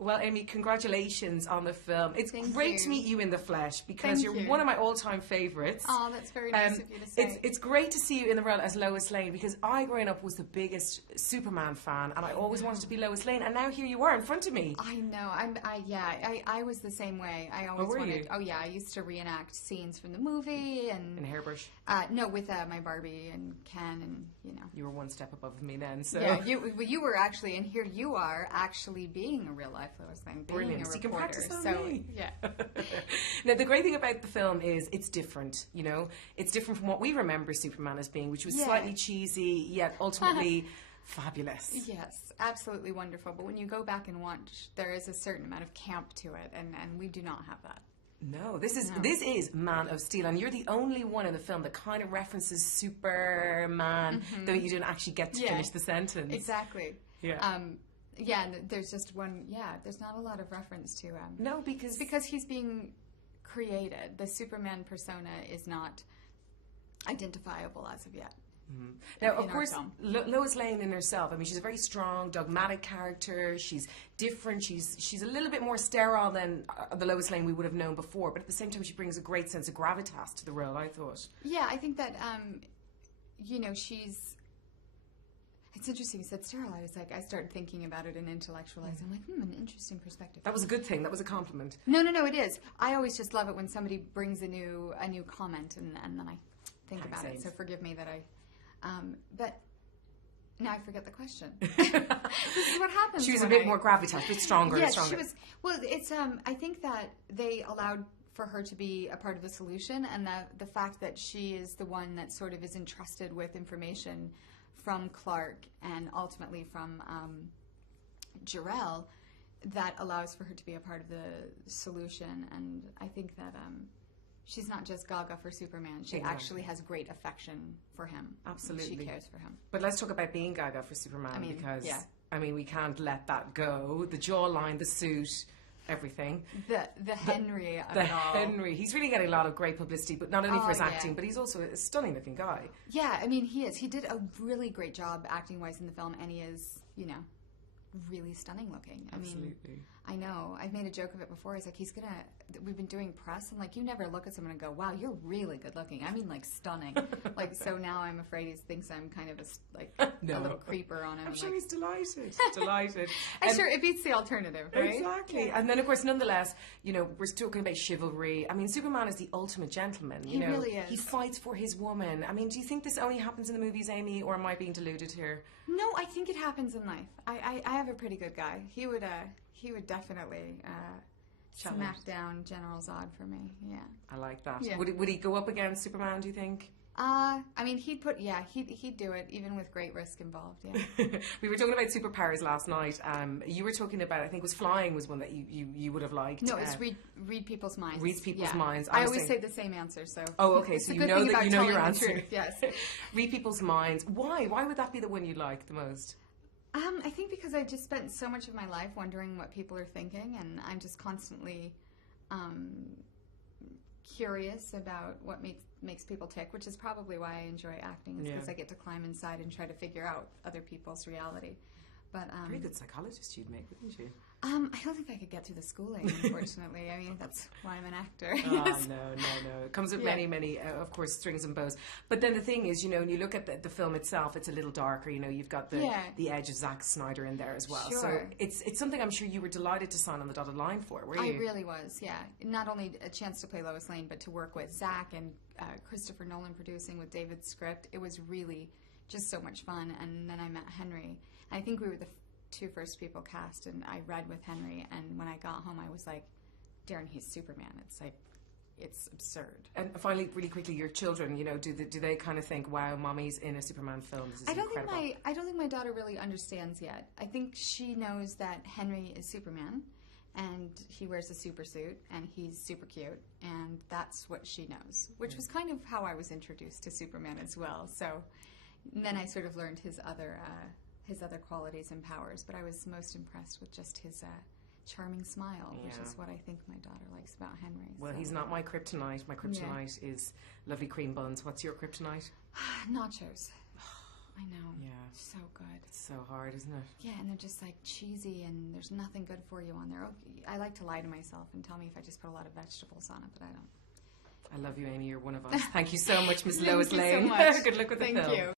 Well, Amy, congratulations on the film. It's great to meet you in the flesh because you're one of my all-time favourites. Oh, that's very nice of you to say. It's great to see you in the role as Lois Lane because I, growing up, was the biggest Superman fan and I always wanted to be Lois Lane, and now here you are in front of me. I know. I was the same way. I always wanted. You? Oh yeah, I used to reenact scenes from the movie and. In a hairbrush. No, with my Barbie and Ken and You were one step above me then, so. Yeah, you were actually, and here you are actually being a real life Lois Lane, being Brilliant. a So reporter. you can practice on me. Yeah. Now, the great thing about the film is it's different, It's different from what we remember Superman as being, which was slightly cheesy, yet ultimately fabulous. Yes, absolutely wonderful. But when you go back and watch, there is a certain amount of camp to it, and we do not have that. No, this is Man of Steel, and you're the only one in the film that kind of references Superman, though you didn't actually get to finish the sentence. Exactly. Yeah. And there's just one. Yeah, there's not a lot of reference to No, because he's being created. The Superman persona is not identifiable as of yet. Now, of course, Lois Lane in herself, I mean, she's a very strong, dogmatic character. She's different. She's a little bit more sterile than the Lois Lane we would have known before, but at the same time, she brings a great sense of gravitas to the role, I thought. Yeah, I think that, she's... It's interesting you said sterile. I started thinking about it and intellectualizing. I'm like, an interesting perspective. That was a good thing. That was a compliment. No, it is. I always just love it when somebody brings a new comment and then I think about it. So forgive me that I... but now I forget the question. This is what happens. She was a bit more gravitas, a bit stronger. Yes, she was. Well, it's. I think that they allowed for her to be a part of the solution, and the fact that she is the one that sort of is entrusted with information from Clark and ultimately from Jor-El, that allows for her to be a part of the solution. And I think that. She's not just gaga for Superman. She actually has great affection for him. Absolutely. She cares for him. But let's talk about being gaga for Superman because, we can't let that go. The jawline, the suit, everything. The Henry of it all. Henry. He's really getting a lot of great publicity, but not only for his acting, but he's also a stunning looking guy. Yeah, I mean, he is. He did a really great job acting-wise in the film, and he is, really stunning looking. Absolutely. I know. I've made a joke of it before. He's like, we've been doing press, and like, you never look at someone and go, wow, you're really good looking. I mean, like, stunning. So now I'm afraid he thinks I'm kind of a little creeper on him. I'm sure he's delighted. Delighted. And sure, it beats the alternative, right? Exactly. Yeah. And then, of course, nonetheless, we're talking about chivalry. I mean, Superman is the ultimate gentleman. He really is. He fights for his woman. I mean, do you think this only happens in the movies, Amy, or am I being deluded here? No, I think it happens in life. I have a pretty good guy. He would definitely smack down General Zod for me. Yeah, I like that. Yeah. Would he go up against Superman? Do you think? I mean, he'd do it even with great risk involved. Yeah. We were talking about superpowers last night. You were talking about, I think, flying was one that you would have liked. No, it's read people's minds. Read people's minds. I always say the same answer. So. Oh, okay. So you know that you know your answer. Truth, yes. Read people's minds. Why? Why would that be the one you like the most? I think because I just spent so much of my life wondering what people are thinking, and I'm just constantly curious about what makes people tick, which is probably why I enjoy acting, is because I get to climb inside and try to figure out other people's reality. But very good psychologist you'd make, wouldn't you? I don't think I could get through the schooling, unfortunately. I mean, that's why I'm an actor. Oh, no. It comes with many, of course, strings and bows. But then the thing is, when you look at the film itself, it's a little darker. You've got the edge of Zack Snyder in there as well. Sure. So it's something I'm sure you were delighted to sign on the dotted line for, were you? I really was, yeah. Not only a chance to play Lois Lane, but to work with Zack and Christopher Nolan producing with David's script. It was really just so much fun. And then I met Henry. I think we were the two first people cast, and I read with Henry, and when I got home I was like, Darren, he's Superman. It's like, it's absurd. And finally, really quickly, your children, do they kind of think, wow, mommy's in a Superman film, this is incredible? I don't think my daughter really understands yet. I think she knows that Henry is Superman, and he wears a super suit, and he's super cute, and that's what she knows, which was kind of how I was introduced to Superman as well. So then I sort of learned his other qualities and powers, but I was most impressed with just his charming smile, which is what I think my daughter likes about Henry. Well, he's not my kryptonite. My kryptonite is lovely cream buns. What's your kryptonite? Nachos. I know. Yeah. So good. It's so hard, isn't it? Yeah, and they're just like cheesy, and there's nothing good for you on there. I like to lie to myself and tell me if I just put a lot of vegetables on it, but I don't. I love you, Amy. You're one of us. Thank you so much, Miss Thank Lois you so Lane. much. Good luck with the film. Thank you.